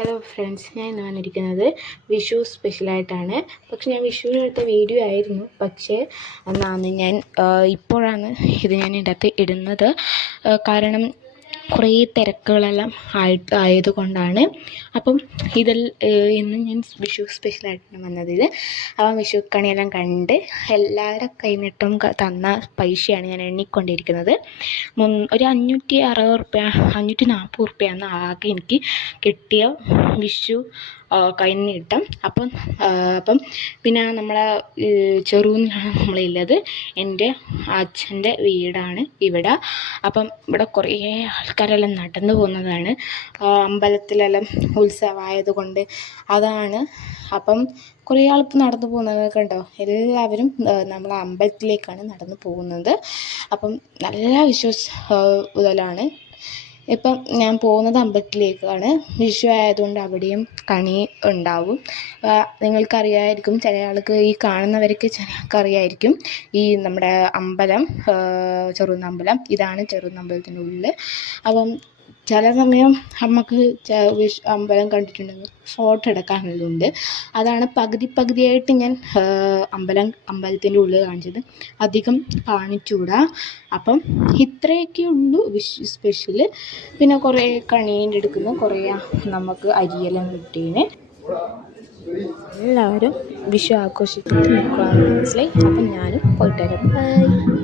Hello friends, ഞാൻ ഇന്ന് വന്നിരിക്കുന്നത് വിഷു സ്പെഷ്യലായിട്ടാണ്. പക്ഷെ ഞാൻ വിഷുവിനെടുത്ത വീഡിയോ ആയിരുന്നു, പക്ഷേ എന്നാണ് ഇപ്പോഴാണ് ഞാൻ ഇതിനകത്ത് ഇടുന്നത്. കാരണം കുറേ തിരക്കുകളെല്ലാം ആയതുകൊണ്ടാണ്. അപ്പം ഇന്ന് ഞാൻ വിഷു സ്പെഷ്യലായിട്ടാണ് വന്നത്. അപ്പം വിഷു കണിയെല്ലാം കണ്ട് എല്ലാവരുടെ കൈനീട്ടം തന്ന പൈസയാണ് ഞാൻ എണ്ണിക്കൊണ്ടിരിക്കുന്നത്. ഒരു 560 റുപ്യ 540 റുപ്യാണ് ആകെ എനിക്ക് കിട്ടിയ വിഷു കൈനീട്ടം. അപ്പം പിന്നെ നമ്മളെ ചെറുകുന്നിലാണ് നമ്മളുള്ളത്. എൻ്റെ അച്ഛൻ്റെ വീടാണ് ഇവിടെ. അപ്പം ഇവിടെ കുറേ ആൾക്കാരെല്ലാം നടന്നു പോകുന്നതാണ്. അമ്പലത്തിലെല്ലാം ഉത്സവമായതുകൊണ്ട് അതാണ്. അപ്പം കുറേ ആളിപ്പോൾ നടന്നു പോകുന്നത് കണ്ടോ. എല്ലാവരും നമ്മളെ അമ്പലത്തിലേക്കാണ് നടന്നു പോകുന്നത്. അപ്പം നല്ല ഇതിലാണ്. ഇപ്പം ഞാൻ പോകുന്നത് അമ്പലത്തിലേക്കാണ്. വിഷു ആയതുകൊണ്ട് അവിടെയും കണി ഉണ്ടാവും. നിങ്ങൾക്കറിയാമായിരിക്കും, ചില ആൾക്ക് ഈ കാണുന്നവർക്ക് ചിലർക്ക് അറിയാമായിരിക്കും. ഈ നമ്മുടെ അമ്പലം ചെറുകുന്നമ്പലം, ഇതാണ് ചെറുകുന്നമ്പലത്തിൻ്റെ ഉള്ളിൽ. അപ്പം ചില സമയം നമുക്ക് അമ്പലം കണ്ടിട്ടുണ്ടെങ്കിൽ ഫോട്ടോ എടുക്കാനുള്ളതുണ്ട്. അതാണ് പകുതിയായിട്ട് ഞാൻ അമ്പലത്തിൻ്റെ ഉള്ളിൽ കാണിച്ചത്. അധികം കാണിച്ചുകൂടാ. അപ്പം ഇത്രയൊക്കെ ഉള്ളൂ വിഷു സ്പെഷ്യൽ. പിന്നെ കുറേ കണീൻ്റെ എടുക്കുന്നു, കുറേ നമുക്ക് അരിയെല്ലാം കിട്ടീന്. എല്ലാവരും വിഷു ആഘോഷിച്ചിട്ട് നിൽക്കുകയാണെന്ന് മനസ്സിലായി. അപ്പം ഞാനും പോയിട്ട് വരാം. ബൈ.